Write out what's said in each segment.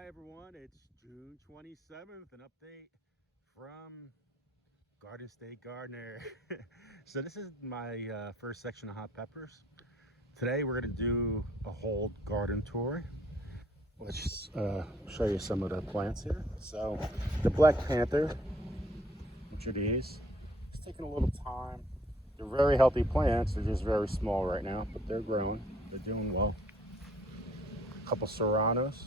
Hi everyone, it's June 27th, an update from Garden State Gardener. So this is my first section of hot peppers. Today we're going to do a whole garden tour. Let's show you some of the plants here. So the Black Panther, which are these, it's taking a little time. They're very healthy plants, they're just very small right now, but they're growing, they're doing well. A couple serranos.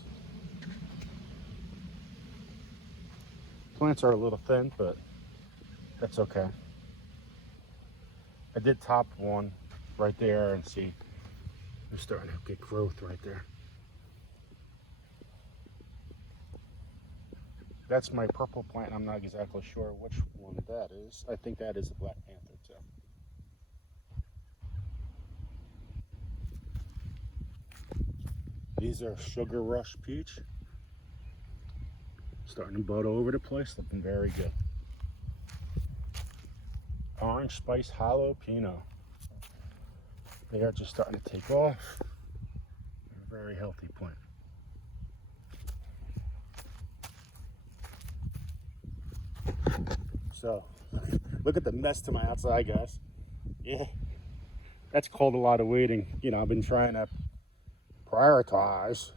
Plants are a little thin, but that's okay. I did top one right there and see they're starting to get growth right there. That's my purple plant. I'm not exactly sure which one that is. I think that is the Black Panther too. These are Sugar Rush Peach. Starting to bud all over the place, looking very good. Orange Spice Jalapeno. They are just starting to take off. They're a very healthy plant. So, look at the mess to my outside, guys. Yeah, that's called a lot of weeding. You know, I've been trying to prioritize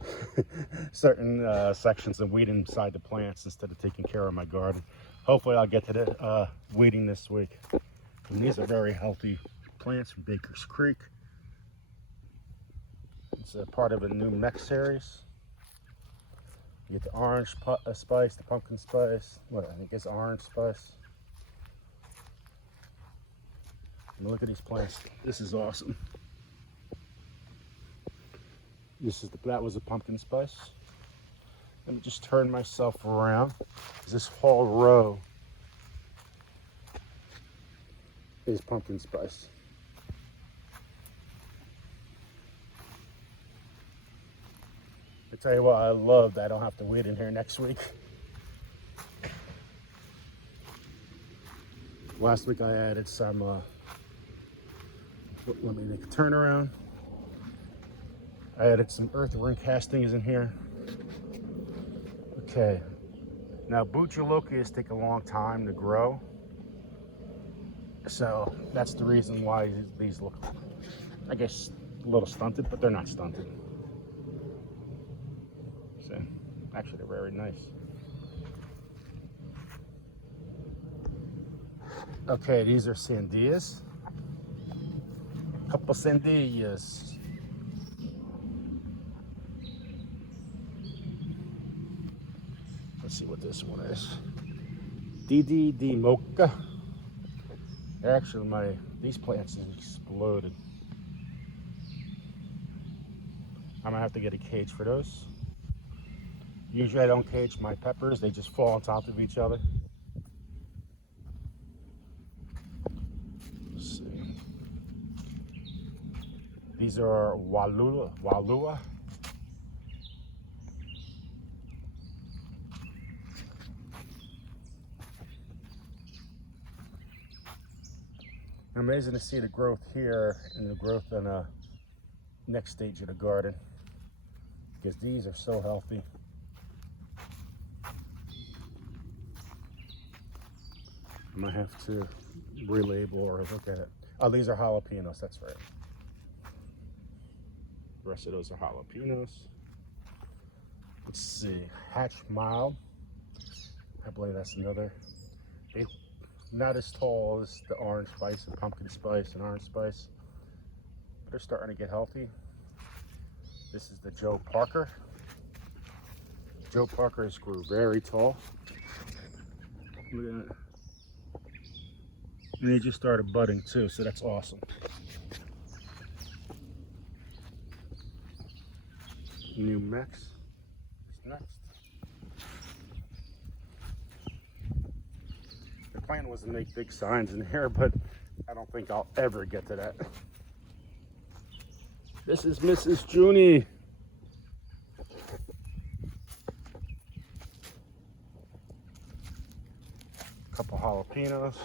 certain sections of weeding inside the plants instead of taking care of my garden. Hopefully I'll get to the weeding this week. And these are very healthy plants from Baker's Creek. It's a part of a new mech series. You get the orange spice, the pumpkin spice. What, I think it's orange spice. And look at these plants. This is awesome. That was a pumpkin spice. Let me just turn myself around. This whole row is pumpkin spice. I tell you what, I love that I don't have to wait in here next week. Last week I added some, let me make a turnaround. I added some earthworm castings in here. Okay, now Bucciolochias take a long time to grow. So that's the reason why these look, I guess, a little stunted, but they're not stunted. So actually they're very nice. Okay, these are sandias. Couple sandias. Let's see what this one is. DD Mocha. Actually, these plants have exploded. I'm gonna have to get a cage for those. Usually I don't cage my peppers, they just fall on top of each other. Let's see. These are Walua. Amazing to see the growth here and the growth in the next stage of the garden, because these are so healthy. I might have to relabel or look at it. Oh, these are jalapenos, that's right. The rest of those are jalapenos. Let's see, Hatch Mild. I believe that's another. Not as tall as the orange spice and pumpkin spice and orange spice, but they're starting to get healthy. This is the Joe Parker. Joe Parker has grew very tall. Look at that. And they just started budding too, so that's awesome. New Mex is next. The plan was to make big signs in here, but I don't think I'll ever get to that. This is Mrs. Junie. Couple jalapenos.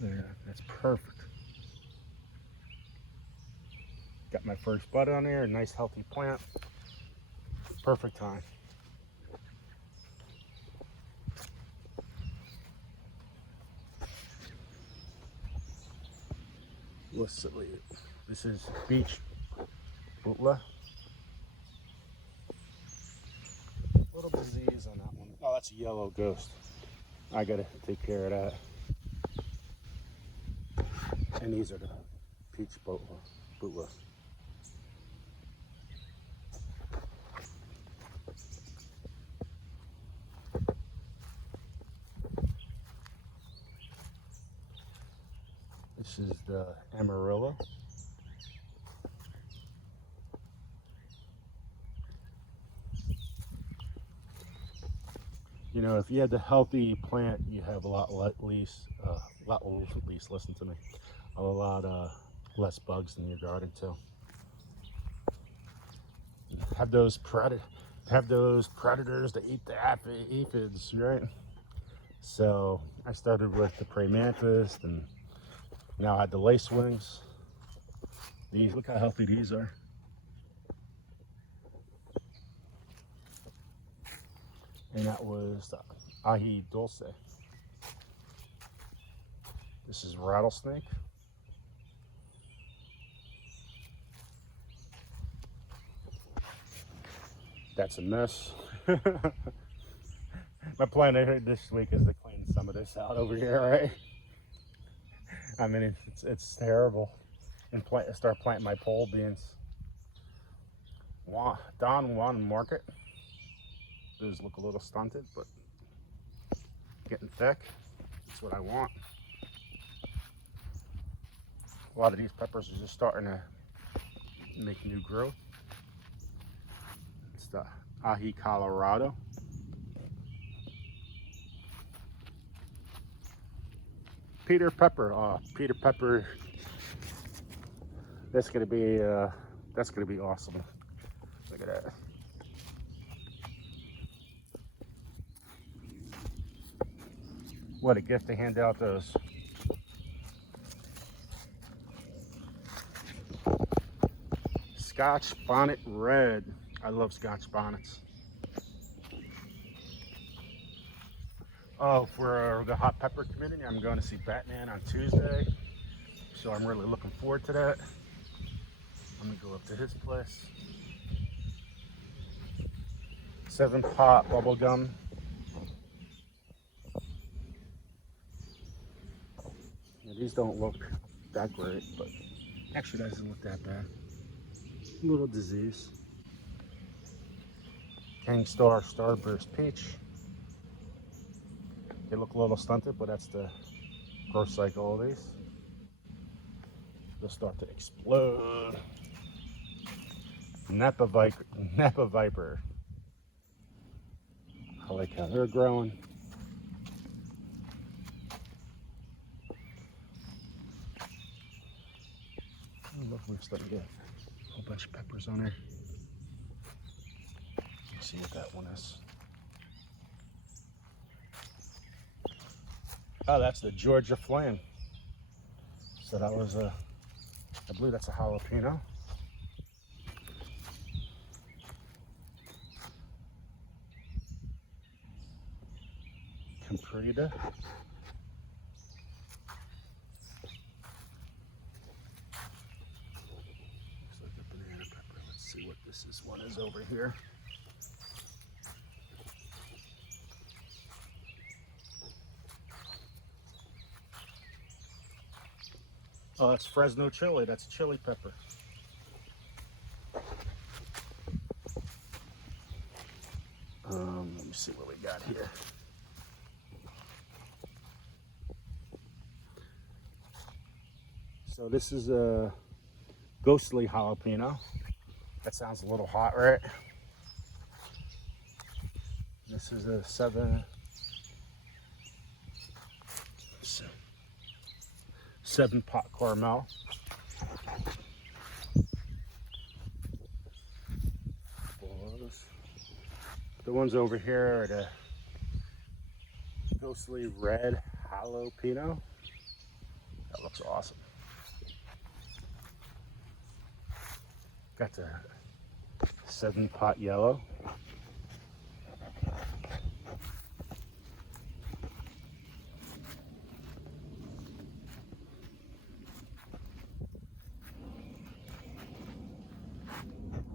There, that's perfect. Got my first bud on there, a nice healthy plant. Perfect time. This is beach butla. Little disease on that one. Oh, that's a yellow ghost. I gotta take care of that. And these are the peach butla. This is the Amarillo. You know, if you had the healthy plant, you have a lot less, listen to me, a lot less bugs in your garden too. Have those predators to eat the aphids, right? So I started with the praying mantis, and now I had the lacewings. These, look how healthy these are. And that was the ahi dulce. This is rattlesnake. That's a mess. My plan this week is to clean some of this out over here, right? I mean, it's terrible. And start planting my pole beans. Don Juan Market. Those look a little stunted, but getting thick. That's what I want. A lot of these peppers are just starting to make new growth. It's the Ahi Colorado. Peter pepper. Oh, Peter pepper. That's gonna be awesome. Look at that. What a gift to hand out those. Scotch Bonnet Red. I love Scotch bonnets. Oh, for the hot pepper community, I'm going to see Batman on Tuesday. So I'm really looking forward to that. I'm gonna go up to his place. 7-pot bubble gum. Yeah, these don't look that great, but actually that doesn't look that bad. A little disease. King Star Starburst Peach. They look a little stunted, but that's the growth cycle of these. They'll start to explode. Napa Viper. I like how they're growing. Look, we're starting to get a whole bunch of peppers on there. Let's see what that one is. Oh, that's the Georgia Flame. So that was I believe that's a jalapeno. Comprita. Looks like a banana pepper. Let's see what this one is over here. Oh, that's Fresno chili. That's chili pepper. Let me see what we got here. So this is a ghostly jalapeno. That sounds a little hot, right? This is a 7-pot Carmel. The ones over here are the ghostly red jalapeno. That looks awesome. Got the 7-pot yellow.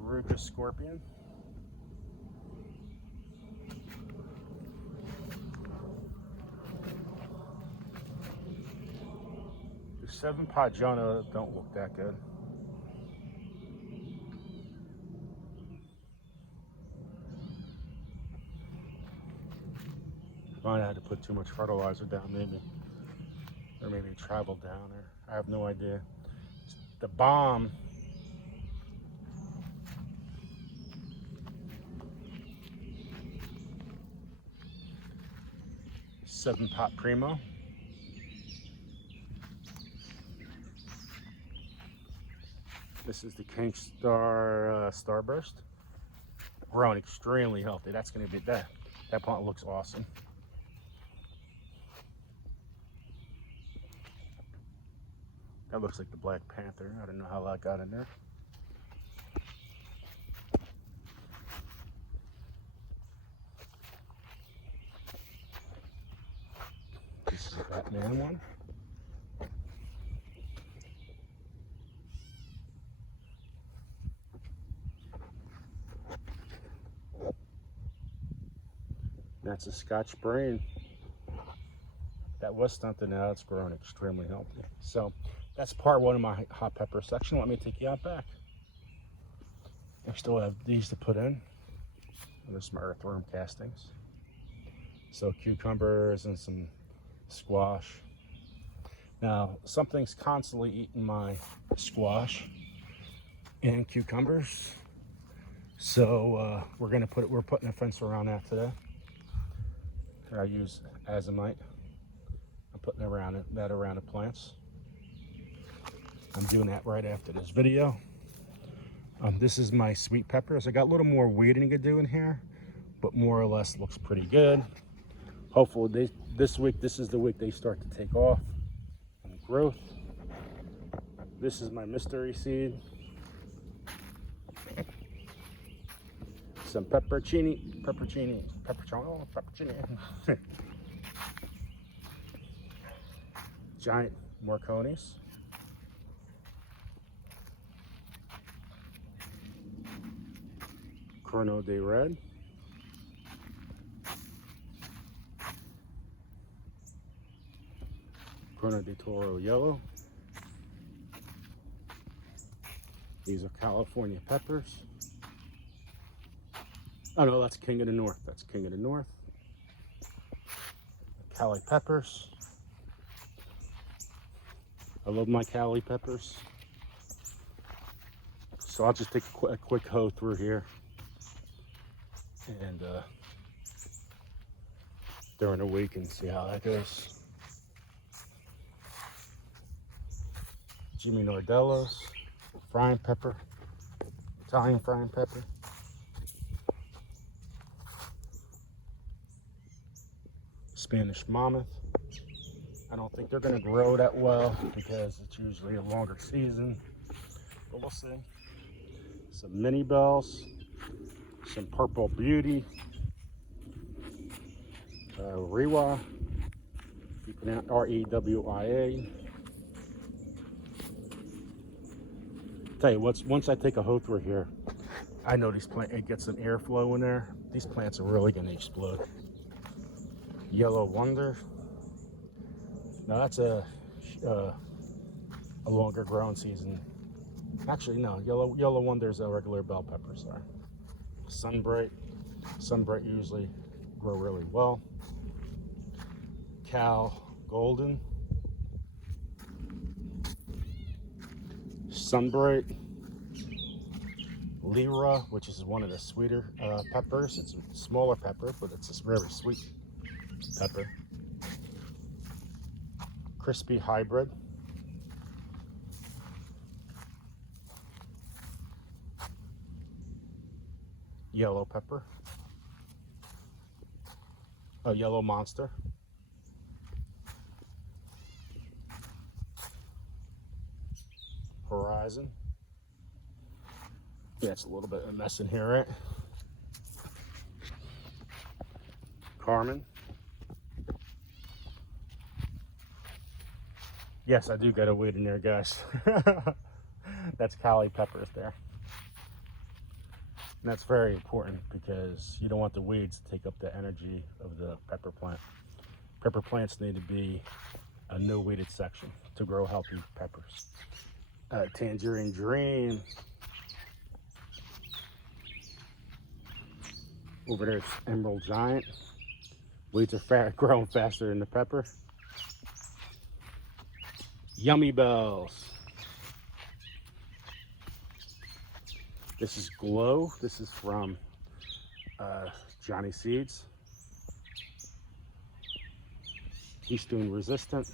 Reef scorpion. The 7-pot Jonah don't look that good. Might have to put too much fertilizer down, maybe, or maybe travel down, or I have no idea. The bomb. Seven-pot primo. This is the King Star Starburst. Growing extremely healthy. That's going to be that. That plant looks awesome. That looks like the Black Panther. I don't know how that got in there. This is the Batman one. That's a Scotch brain. That was stunted, now it's growing extremely healthy. So that's part one of my hot pepper section. Let me take you out back. I still have these to put in. And there's some earthworm castings. So cucumbers and some squash. Now something's constantly eating my squash and cucumbers. So we're putting a fence around that today. I use azomite. I'm putting that around the plants. I'm doing that right after this video. This is my sweet peppers. I got a little more weeding to do in here, but more or less looks pretty good. Hopefully this is the week they start to take off and growth. This is my mystery seed. Some peppercini. Giant Morconis. Chrono de Red. Chrono de Toro Yellow. These are California peppers. Oh no, that's King of the North. That's King of the North. Cali peppers. I love my Cali peppers. So I'll just take a quick hoe through here. And during the week and see how that goes. Jimmy Nordello's, frying pepper, Italian frying pepper. Spanish mammoth. I don't think they're going to grow that well because it's usually a longer season, but we'll see. Some mini bells, some purple beauty, Rewa, you pronounce R-E-W-I-A. Tell you what, once I take a hoe through here, I know these plants, it gets some airflow in there. These plants are really going to explode. Yellow Wonder. Now that's a longer growing season. Actually, no, Yellow Wonder is a regular bell pepper. Sorry. Sunbright. Sunbright usually grow really well. Cal Golden. Sunbright. Lyra, which is one of the sweeter peppers. It's a smaller pepper, but it's a very sweet pepper. Crispy Hybrid. Yellow pepper. A Yellow Monster. Horizon. Yeah, it's a little bit of a mess in here, right? Carmen. Yes, I do got a weed in there, guys. That's Cali peppers there. And that's very important because you don't want the weeds to take up the energy of the pepper plant. Pepper plants need to be a no weeded section to grow healthy peppers. Tangerine Dream. Over there, it's Emerald Giant. Weeds are growing faster than the pepper. Yummy Bells. This is Glow. This is from Johnny Seeds. Keystone Resistant.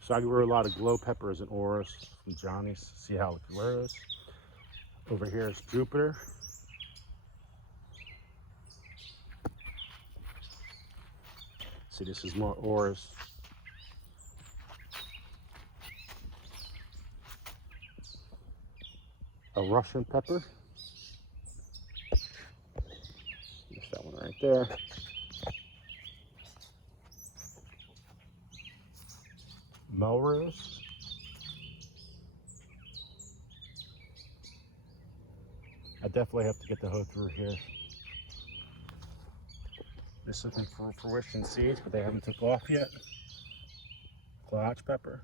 So I grew a lot of Glow peppers and auras from Johnny's. See how it grows. Over here is Jupiter. See, this is more auras. A Russian pepper. There's that one right there. Melrose. I definitely have to get the hoe through here. This isn't for fruition seeds, but they haven't took off yet. Scotch pepper.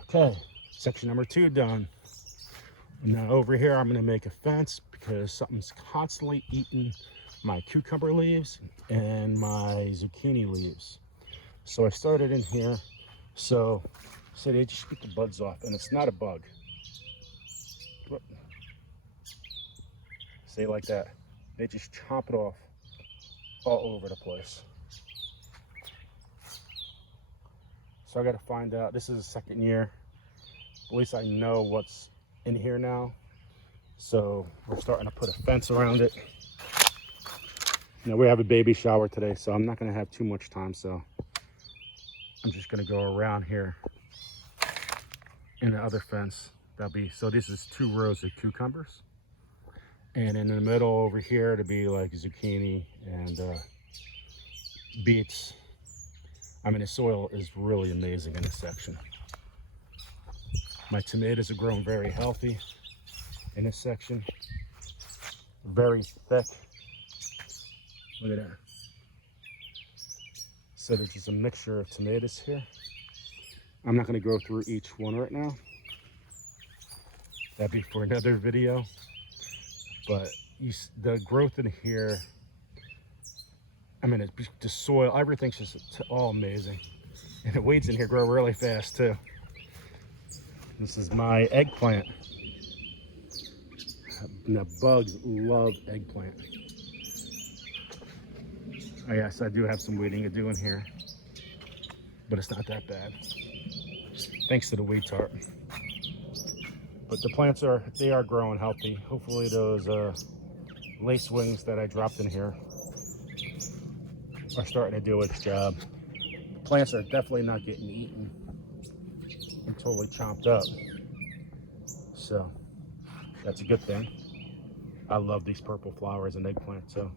Okay, section number 2 done. Now over here, I'm gonna make a fence because something's constantly eating my cucumber leaves and my zucchini leaves. So I started in here. So they just get the buds off, and it's not a bug. Whoop. Say it like that. They just chomp it off all over the place. So I got to find out. This is the second year. At least I know what's in here now. So we're starting to put a fence around it. Now we have a baby shower today, so I'm not going to have too much time. So I'm just going to go around here in the other fence. So this is 2 rows of cucumbers. And in the middle over here to be like zucchini and beets. I mean, the soil is really amazing in this section. My tomatoes are growing very healthy in this section. Very thick. Look at that. So there's just a mixture of tomatoes here. I'm not going to go through each one right now. That'd be for another video. But the growth in here, I mean, the soil, everything's just all amazing. And the weeds in here grow really fast too. This is my eggplant. And the bugs love eggplant. Oh yes, I do have some weeding to do in here, but it's not that bad. Thanks to the weed tarp. But the plants are growing healthy. Hopefully those lace wings that I dropped in here are starting to do its job. The plants are definitely not getting eaten and totally chomped up. So that's a good thing. I love these purple flowers and eggplant too.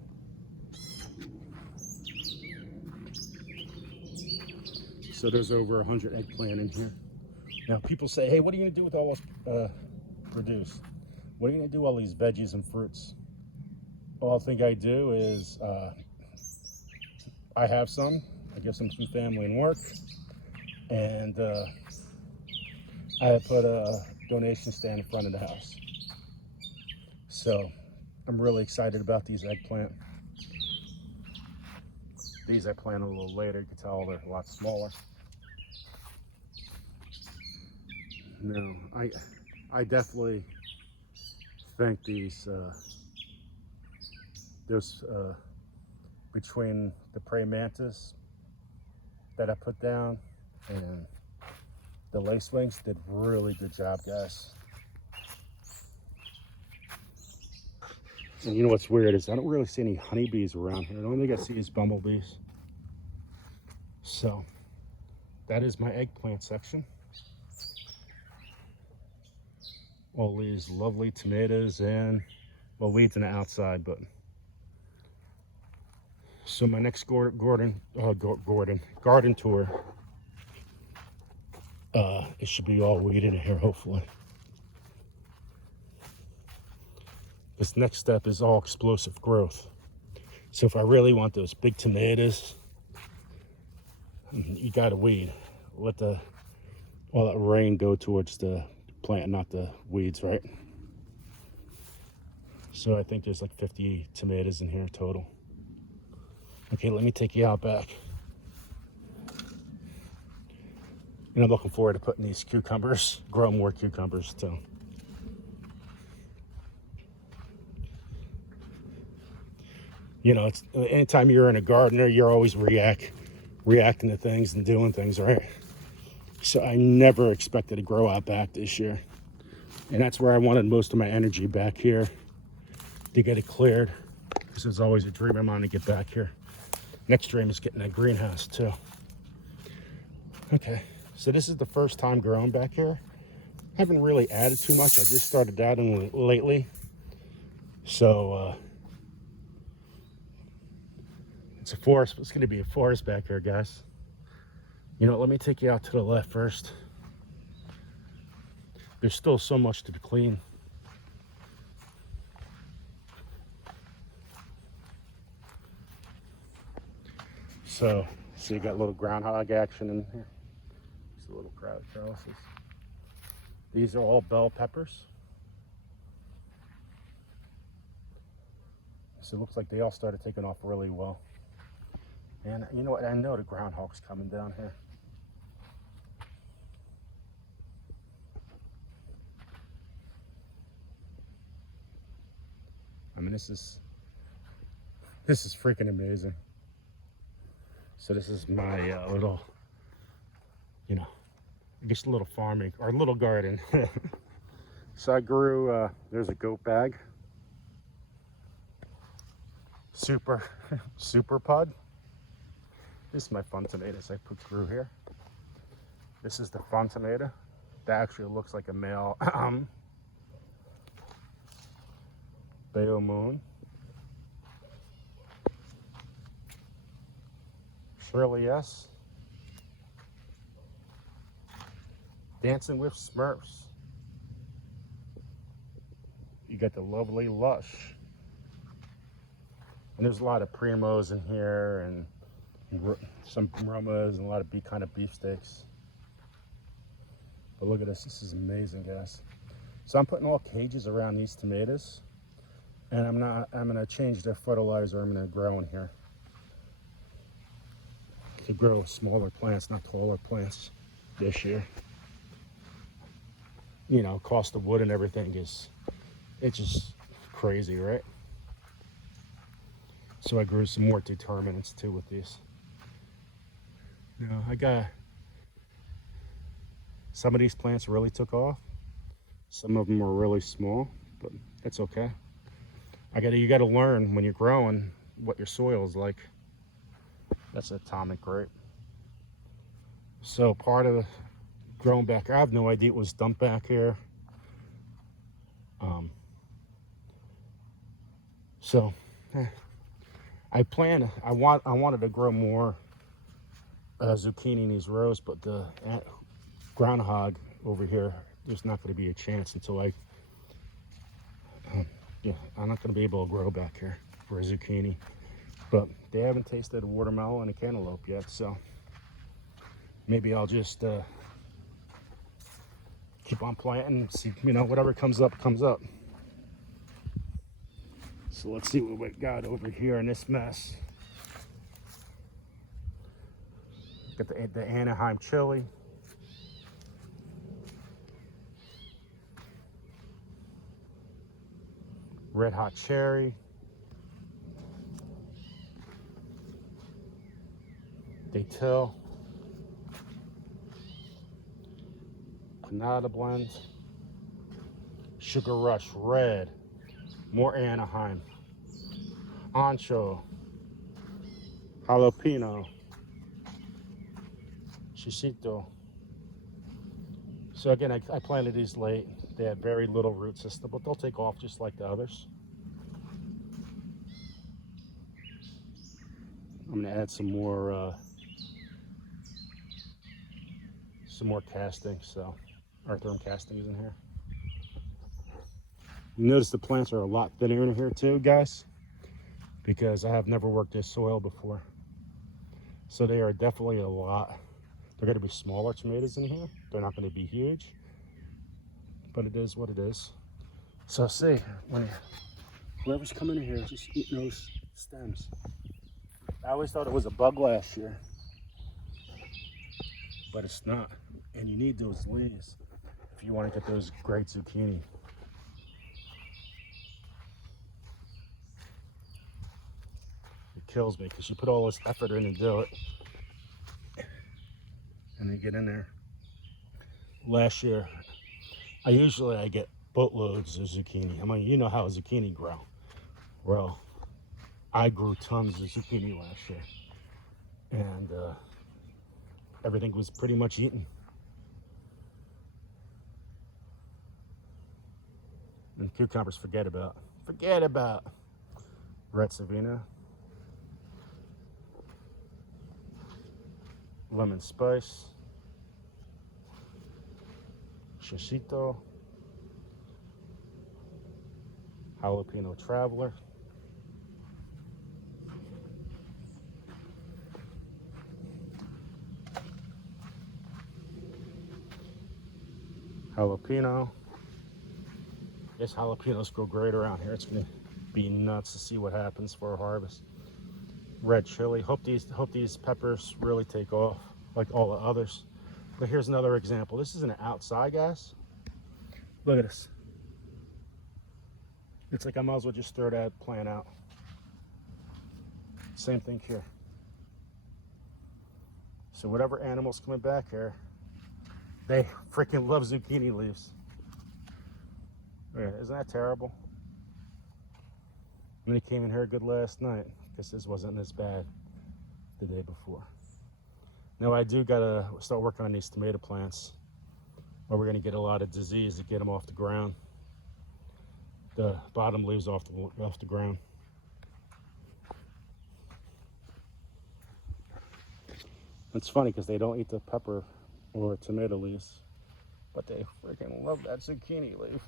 So there's over 100 eggplant in here. Now people say, hey, what are you gonna do with all those produce? What are you gonna do with all these veggies and fruits? All I think I do is I have some. I give some to family and work, and I put a donation stand in front of the house. So I'm really excited about these eggplant. These I planted a little later. You can tell they're a lot smaller. No, I definitely think these between the praying mantis that I put down and the lace wings did really good job, guys. And you know what's weird is I don't really see any honeybees around here. The only thing I see is bumblebees. So that is my eggplant section. All these lovely tomatoes and, well, weeds on the outside, but. So my next garden tour, it should be all weeded in here, hopefully. This next step is all explosive growth. So if I really want those big tomatoes, you gotta weed. Let all that rain go towards the plant, not the weeds, right? So I think there's like 50 tomatoes in here total. Okay, let me take you out back. And I'm looking forward to putting these cucumbers, grow more cucumbers too. You know, it's anytime you're in a gardener, you're always reacting to things and doing things, right? So I never expected to grow out back this year. And that's where I wanted most of my energy, back here, to get it cleared. Because it's always a dream of mine to get back here. Next dream is getting that greenhouse too. Okay, so this is the first time growing back here. Haven't really added too much. I just started adding lately. So it's a forest. It's going to be a forest back here, guys. You know, let me take you out to the left first. There's still so much to clean. So you got a little groundhog action in here. Just a little crowd trellises. These are all bell peppers. So it looks like they all started taking off really well. And you know what? I know the groundhog's coming down here. I mean, this is freaking amazing. So this is my little, you know, I guess a little farming or little garden. So I grew, there's a goat bag. Super pod. This is my fun tomatoes I put through here. This is the fun tomato. That actually looks like a male Bayo Moon. Shirley S. Dancing with Smurfs. You got the lovely Lush. And there's a lot of primos in here and some Romas and a lot of kind of beefsteaks. But look at this. This is amazing, guys. So I'm putting all cages around these tomatoes. And I'm going to change the fertilizer I'm going to grow in here. To grow smaller plants, not taller plants this year. You know, cost of wood and everything it's just crazy, right? So I grew some more determinants too with these. Now I got some of these plants really took off. Some of them were really small, but that's okay. You got to learn when you're growing what your soil is like. That's atomic grape. So part of the growing back here, I have no idea it was dumped back here. I wanted to grow more zucchini in these rows, but the groundhog over here, there's not going to be a chance until I'm not going to be able to grow back here for a zucchini. But they haven't tasted a watermelon and a cantaloupe yet, so maybe I'll just keep on planting and see, you know, whatever comes up, comes up. So let's see what we got over here in this mess. Got the Anaheim chili. Red hot cherry. Datil. Panada blend. Sugar Rush red. More Anaheim. ancho, jalapeno, shishito. So again, I planted these late. They have very little root system, but they'll take off just like the others. I'm gonna add some more castings. So earthworm castings in here. You notice the plants are a lot thinner in here too, guys, because I have never worked this soil before. So they are definitely a lot. They're going to be smaller tomatoes in here. They're not going to be huge, but it is what it is. So see, when whoever's coming in here is just eating those stems. I always thought it was a bug last year, but it's not. And you need those leaves if you want to get those great zucchini. It kills me because you put all this effort in and do it, and then get in there. Last year, I get boatloads of zucchini. I mean, you know how zucchini grow. Well, I grew tons of zucchini last year, and everything was pretty much eaten. And cucumbers, forget about. Red Savina, lemon spice, shishito, jalapeno traveler, jalapeno. Yes, jalapenos grow great around here. It's gonna be nuts to see what happens for a harvest. Red chili. Hope these peppers really take off like all the others. But here's another example. This is an outside, guys. Look at this. It's like I might as well just throw that plant out. Same thing here. So whatever animal's coming back here, they freaking love zucchini leaves. Yeah, isn't that terrible? And he came in here good last night because this wasn't as bad the day before. Now I do gotta start working on these tomato plants, or we're gonna get a lot of disease to get them off the ground. The bottom leaves off the ground. It's funny because they don't eat the pepper or tomato leaves, but they freaking love that zucchini leaf.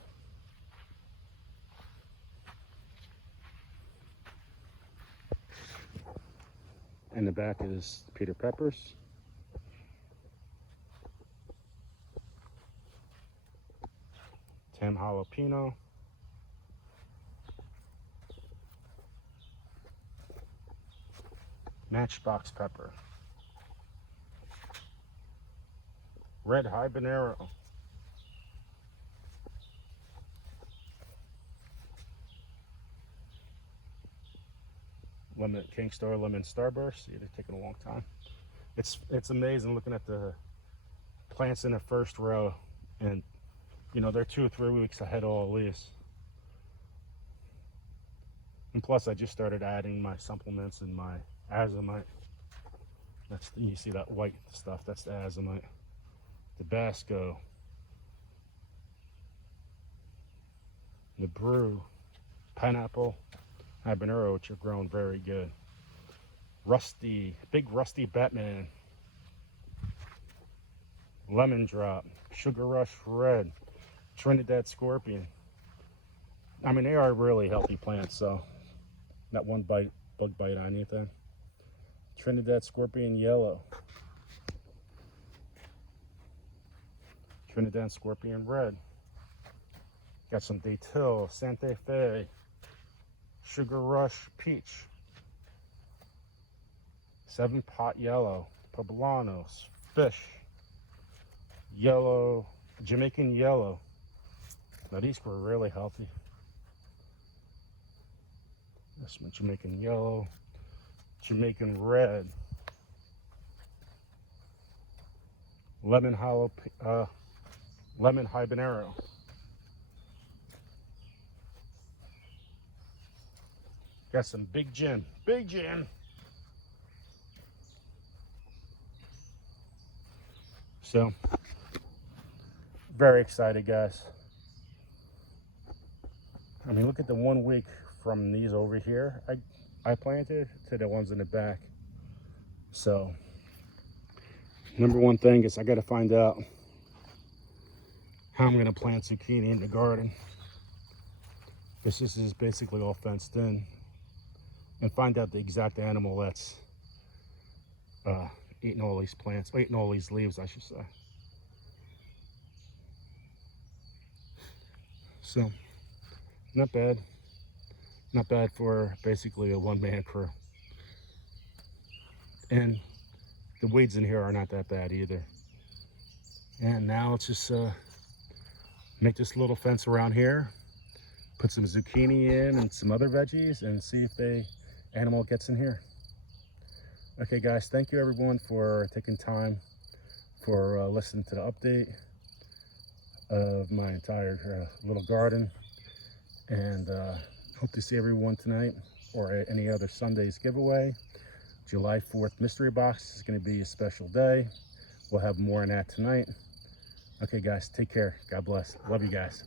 In the back is Peter peppers. Tam jalapeno. Matchbox pepper. Red habanero. Lemon King Star lemon starburst. See, they're taking a long time. It's amazing looking at the plants in the first row, and you know they're 2 or 3 weeks ahead of all leaves. And plus, I just started adding my supplements and my azomite. You see that white stuff? That's the azomite. Tabasco. The brew. Pineapple. Habanero, which are growing very good. Big rusty Batman. Lemon drop. Sugar Rush Red. Trinidad Scorpion. I mean, they are really healthy plants, so not one bug bite on anything. Trinidad Scorpion Yellow. Trinidad Scorpion Red. Got some Datil, Santa Fe, Sugar Rush Peach, 7-pot Yellow, Poblanos, Fish, Yellow, Jamaican Yellow. Now these were really healthy. This one, Jamaican Yellow, Jamaican Red, Lemon Habanero, Got some big gin. Big gin. So, very excited, guys. I mean, look at the 1 week from these over here I planted to the ones in the back. So, number one thing is I got to find out how I'm going to plant zucchini in the garden. This is basically all fenced in. And find out the exact animal that's eating all these plants, eating all these leaves, I should say. So, not bad. Not bad for basically a one-man crew. And the weeds in here are not that bad either. And now let's just make this little fence around here, put some zucchini in and some other veggies, and see if the animal gets in here. Okay, guys, thank you everyone for taking time for listening to the update of my entire little garden. And hope to see everyone tonight or at any other Sunday's giveaway. July 4th mystery box is going to be a special day. We'll have more on that tonight. Okay, guys, take care. God bless. Love you guys.